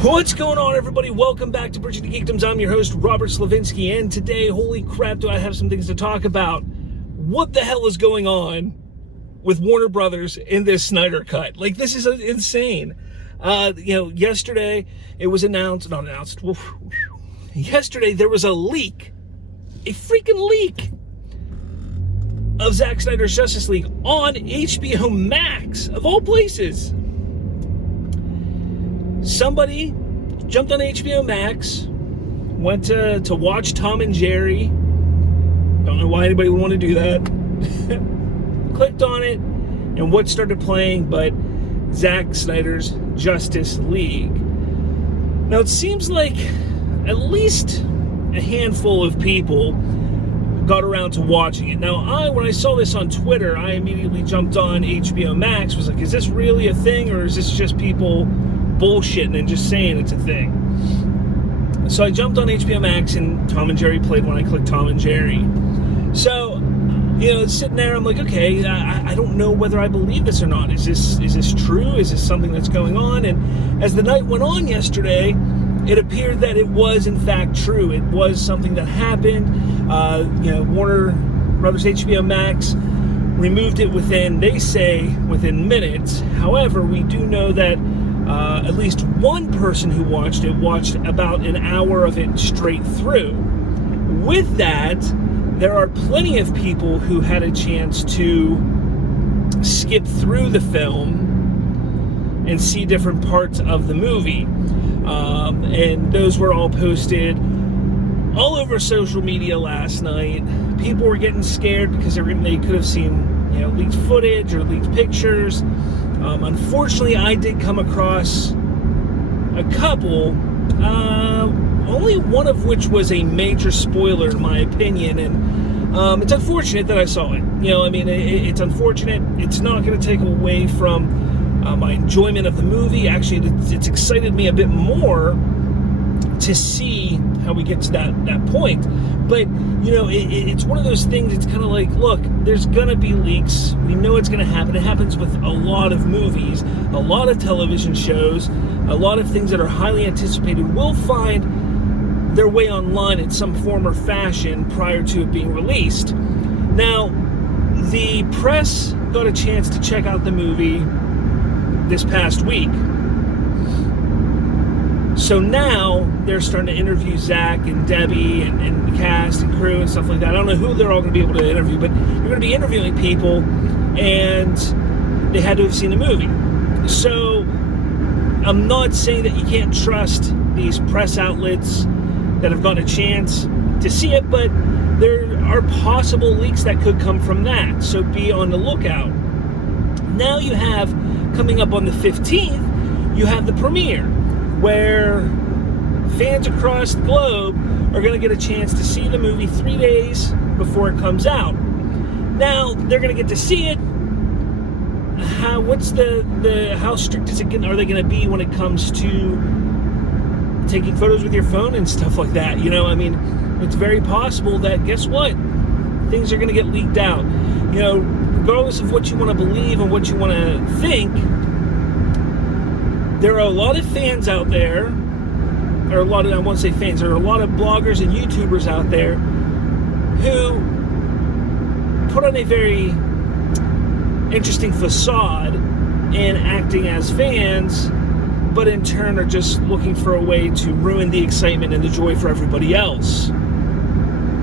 What's going on, everybody? Welcome back to Bridging the Geekdoms. I'm your host, Robert Slavinsky, and today, holy crap, do I have some things to talk about. What the hell is going on with Warner Brothers in this Snyder Cut? Like, this is insane. Yesterday, it was yesterday there was a leak, a freaking leak of Zack Snyder's Justice League on HBO Max, of all places. Somebody jumped on HBO Max, went to watch Tom and Jerry. Don't know why anybody would want to do that. Clicked on it, and what started playing but Zack Snyder's Justice League. Now, it seems like at least a handful of people got around to watching it. Now, when I saw this on Twitter, I immediately jumped on HBO Max, was like, is this really a thing, or is this just people bullshitting and just saying it's a thing? So I jumped on HBO Max, and Tom and Jerry played when I clicked Tom and Jerry. So, sitting there, I'm like, okay, I don't know whether I believe this or not. Is this true? Is this something that's going on? And as the night went on yesterday, it appeared that it was in fact true. It was something that happened. Warner Brothers HBO Max removed it within minutes. However, we do know that at least one person who watched about an hour of it straight through. With that, there are plenty of people who had a chance to skip through the film and see different parts of the movie. And those were all posted all over social media last night. People were getting scared because they could have seen leaked footage or leaked pictures. Unfortunately, I did come across a couple, only one of which was a major spoiler in my opinion, and it's unfortunate that I saw it. It's unfortunate. It's not going to take away from my enjoyment of the movie. Actually, it's excited me a bit more to see how we get to that point. But it's one of those things. It's kind of like, look, there's gonna be leaks. We know it's gonna happen. It happens with a lot of movies, a lot of television shows, a lot of things that are highly anticipated will find their way online in some form or fashion prior to it being released. Now, the press got a chance to check out the movie this past week. So now they're starting to interview Zach and Debbie and the cast and crew and stuff like that. I don't know who they're all going to be able to interview, but they're going to be interviewing people, and they had to have seen the movie. So I'm not saying that you can't trust these press outlets that have got a chance to see it, but there are possible leaks that could come from that. So be on the lookout. Now you have, coming up on the 15th, you have the premiere, where fans across the globe are going to get a chance to see the movie 3 days before it comes out. Now, they're going to get to see it. How strict are they going to be when it comes to taking photos with your phone and stuff like that? It's very possible that, guess what? Things are going to get leaked out. Regardless of what you want to believe and what you want to think, there are a lot of fans out there, there are a lot of bloggers and YouTubers out there who put on a very interesting facade in acting as fans, but in turn are just looking for a way to ruin the excitement and the joy for everybody else.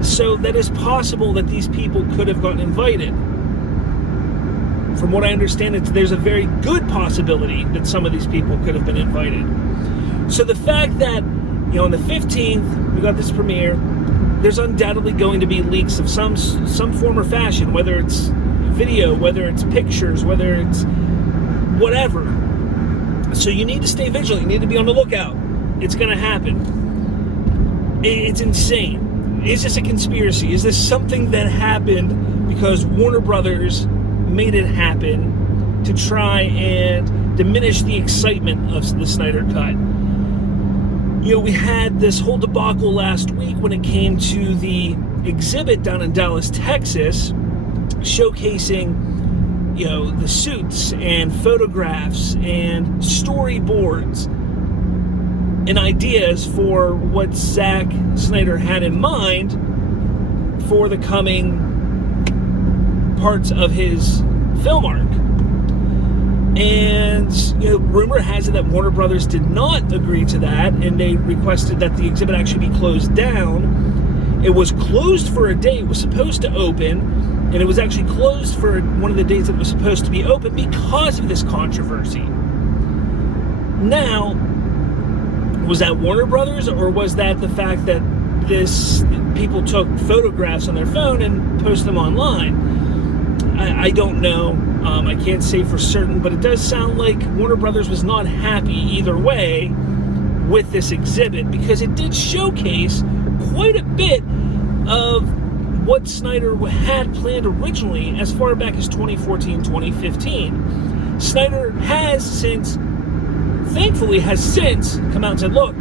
So that is possible that these people could have gotten invited. From what I understand, there's a very good possibility that some of these people could have been invited. So the fact that, on the 15th, we got this premiere, there's undoubtedly going to be leaks of some form or fashion, whether it's video, whether it's pictures, whether it's whatever. So you need to stay vigilant. You need to be on the lookout. It's going to happen. It's insane. Is this a conspiracy? Is this something that happened because Warner Brothers made it happen to try and diminish the excitement of the Snyder Cut? We had this whole debacle last week when it came to the exhibit down in Dallas, Texas, showcasing the suits and photographs and storyboards and ideas for what Zack Snyder had in mind for the coming parts of his film arc. And rumor has it that Warner Brothers did not agree to that, and they requested that the exhibit actually be closed down. It was closed for a day. It was supposed to open, and it was actually closed for one of the days that it was supposed to be open because of this controversy. Now, was that Warner Brothers, or was that the fact that people took photographs on their phone and posted them online? I don't know. I can't say for certain, but it does sound like Warner Brothers was not happy either way with this exhibit, because it did showcase quite a bit of what Snyder had planned originally as far back as 2014, 2015. Snyder thankfully has since come out and said, look,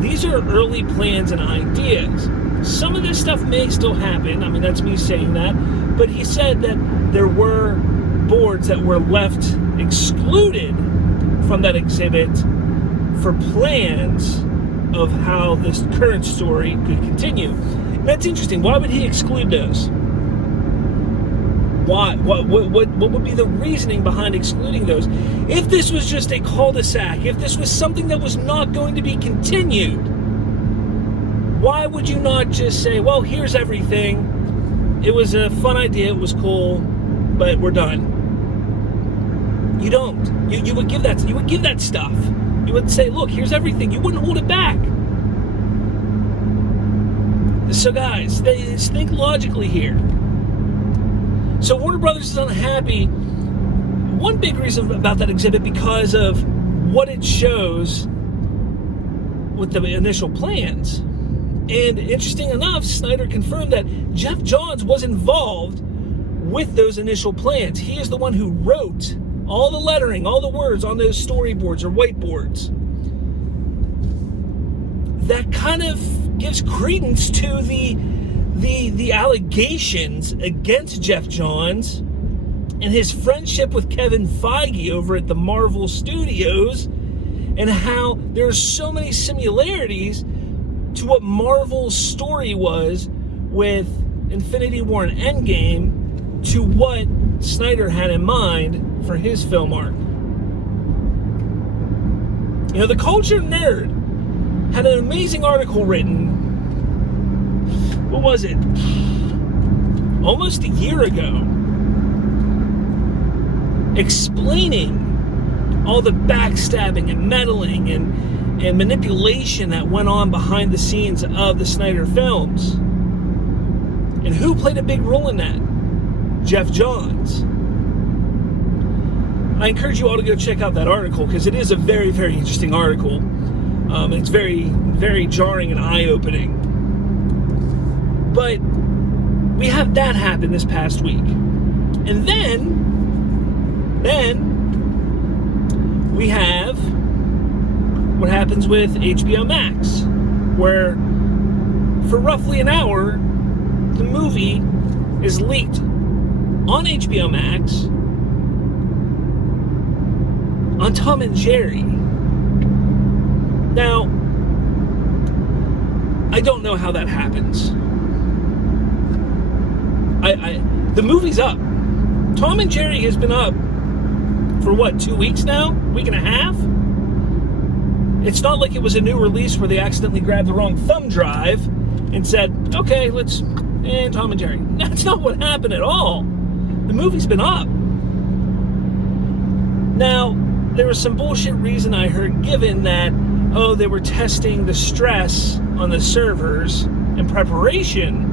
these are early plans and ideas. Some of this stuff may still happen. I mean, that's me saying that. But he said that there were boards that were left excluded from that exhibit for plans of how this current story could continue. And that's interesting. Why would he exclude those? Why? What would be the reasoning behind excluding those? If this was just a cul-de-sac, if this was something that was not going to be continued, why would you not just say, well, here's everything. It was a fun idea. It was cool, but we're done. You don't. You would give that. You would give that stuff. You would say, look, here's everything. You wouldn't hold it back. So, guys, think logically here. So Warner Brothers is unhappy. One big reason about that exhibit because of what it shows with the initial plans. And interesting enough, Snyder confirmed that Geoff Johns was involved with those initial plans. He is the one who wrote all the lettering, all the words on those storyboards or whiteboards. That kind of gives credence to the allegations against Geoff Johns and his friendship with Kevin Feige over at the Marvel Studios, and how there are so many similarities to what Marvel's story was with Infinity War and Endgame to what Snyder had in mind for his film arc. The Culture Nerd had an amazing article written, what was it? Almost a year ago, explaining all the backstabbing and meddling and manipulation that went on behind the scenes of the Snyder films. And who played a big role in that? Geoff Johns. I encourage you all to go check out that article, because it is a very, very interesting article. It's very, very jarring and eye-opening. But we have that happen this past week. And then we have what happens with HBO Max, where for roughly an hour, the movie is leaked on HBO Max on Tom and Jerry. Now, I don't know how that happens. The movie's up. Tom and Jerry has been up for what, 2 weeks now? Week and a half? It's not like it was a new release where they accidentally grabbed the wrong thumb drive and said, okay, and Tom and Jerry. That's not what happened at all. The movie's been up. Now, there was some bullshit reason I heard given that, they were testing the stress on the servers in preparation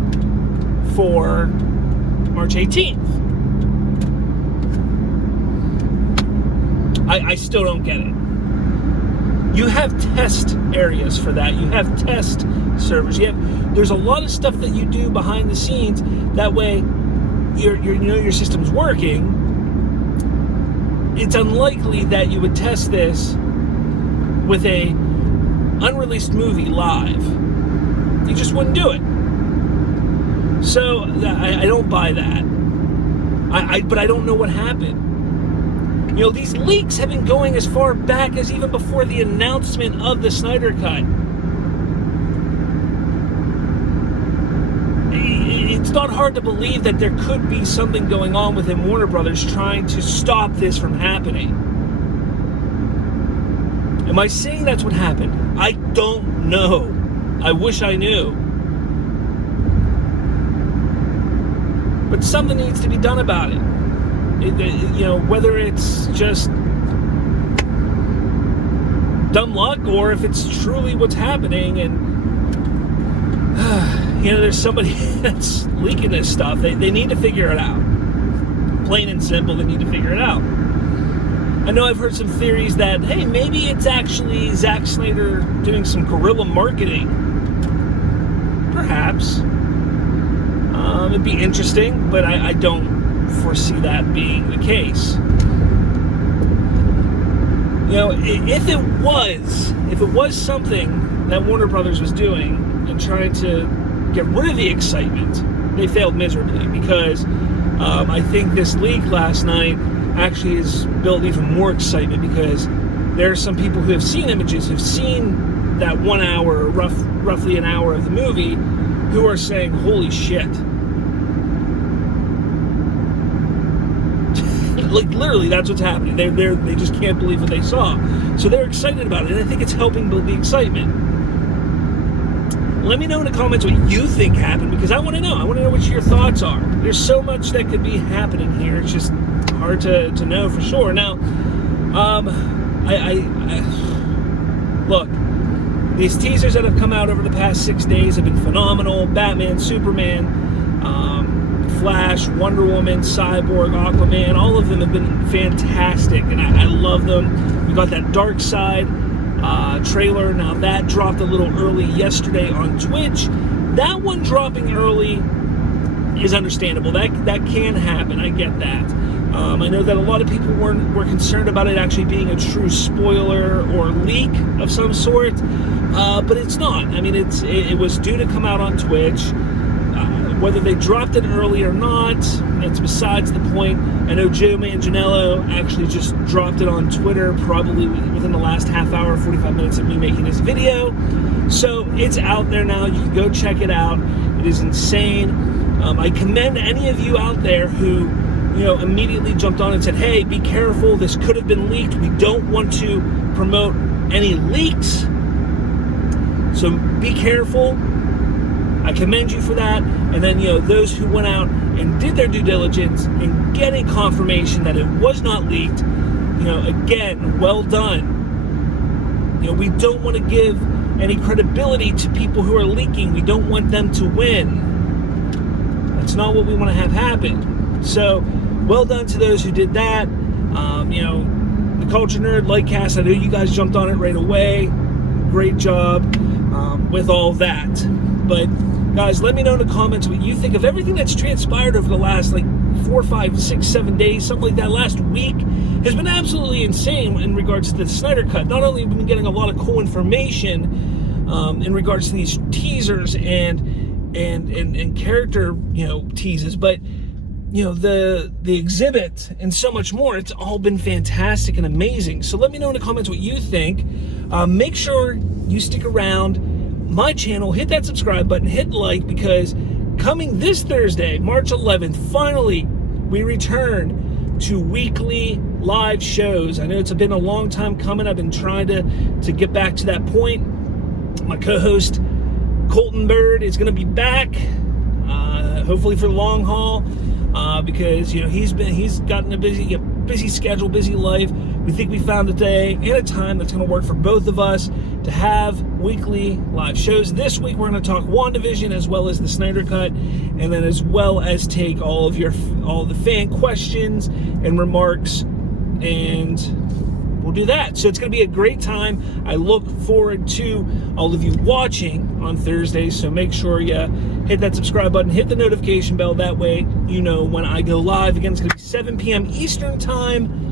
for March 18th. I still don't get it. You have test areas for that. You have test servers. There's a lot of stuff that you do behind the scenes. That way, your system's working. It's unlikely that you would test this with a unreleased movie live. You just wouldn't do it. So I don't buy that. But I don't know what happened. These leaks have been going as far back as even before the announcement of the Snyder Cut. It's not hard to believe that there could be something going on within Warner Brothers trying to stop this from happening. Am I saying that's what happened? I don't know. I wish I knew. But something needs to be done about it. Whether it's just dumb luck or if it's truly what's happening, and there's somebody that's leaking this stuff. They need to figure it out. Plain and simple, they need to figure it out. I know I've heard some theories that, hey, maybe it's actually Zack Snyder doing some guerrilla marketing. Perhaps. It'd be interesting, but I don't foresee that being the case. If it was something that Warner Brothers was doing and trying to get rid of the excitement, they failed miserably, because I think this leak last night actually has built even more excitement, because there are some people who have seen images, who've seen that 1 hour, roughly an hour of the movie, who are saying, holy shit. Like, literally, that's what's happening. They just can't believe what they saw. So they're excited about it, and I think it's helping build the excitement. Let me know in the comments what you think happened, because I want to know. I want to know what your thoughts are. There's so much that could be happening here. It's just hard to know for sure. Now, look, these teasers that have come out over the past 6 days have been phenomenal. Batman, Superman, Flash, Wonder Woman, Cyborg, Aquaman, all of them have been fantastic, and I love them. We got that Dark Side trailer. Now, that dropped a little early yesterday on Twitch. That one dropping early is understandable. That can happen. I get that. I know that a lot of people were concerned about it actually being a true spoiler or leak of some sort, but it's not. I mean, it was due to come out on Twitch. Whether they dropped it early or not, it's besides the point. I know Joe Manganiello actually just dropped it on Twitter probably within the last half hour, 45 minutes of me making this video. So it's out there now. You can go check it out. It is insane. I commend any of you out there who, immediately jumped on and said, hey, be careful. This could have been leaked. We don't want to promote any leaks. So be careful. I commend you for that. And then, those who went out and did their due diligence in getting confirmation that it was not leaked, again, well done. We don't want to give any credibility to people who are leaking. We don't want them to win. That's not what we want to have happen. So, well done to those who did that. The Culture Nerd Lightcast, I know you guys jumped on it right away. Great job with all that. But guys, let me know in the comments what you think of everything that's transpired over the last 4, 5, 6, 7 days, something like that. Last week has been absolutely insane in regards to the Snyder Cut. Not only have we been getting a lot of cool information in regards to these teasers and character teases, but the exhibit and so much more. It's all been fantastic and amazing. So let me know in the comments what you think. Make sure you stick around my channel, hit that subscribe button, hit like, because coming this Thursday, March 11th, finally we return to weekly live shows. I know it's been a long time coming. I've been trying to get back to that point. My co-host Colton Bird is going to be back, hopefully for the long haul, because he's gotten a busy schedule, busy life. We think we found a day and a time that's going to work for both of us to have weekly live shows. This week we're going to talk WandaVision as well as the Snyder Cut, and then as well as take all the fan questions and remarks, and we'll do that. So it's going to be a great time. I look forward to all of you watching on Thursday, so make sure you hit that subscribe button, hit the notification bell. That way you know when I go live. Again, it's going to be 7 p.m. Eastern Time,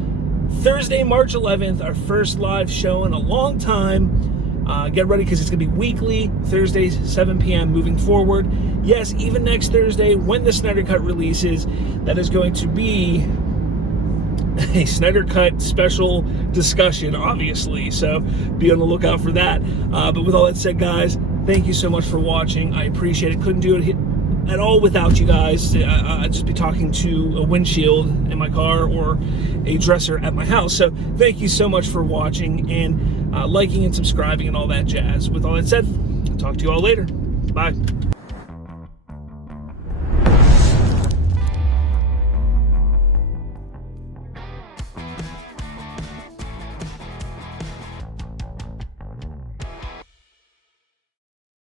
Thursday, March 11th, our first live show in a long time. Get ready, because it's going to be weekly, Thursdays, 7 p.m. moving forward. Yes, even next Thursday when the Snyder Cut releases, that is going to be a Snyder Cut special discussion, obviously. So be on the lookout for that. But with all that said, guys, thank you so much for watching. I appreciate it. Couldn't do it at all without you guys. I'd just be talking to a windshield in my car or a dresser at my house. So thank you so much for watching and liking and subscribing and all that jazz. With all that said, I'll talk to you all later. Bye.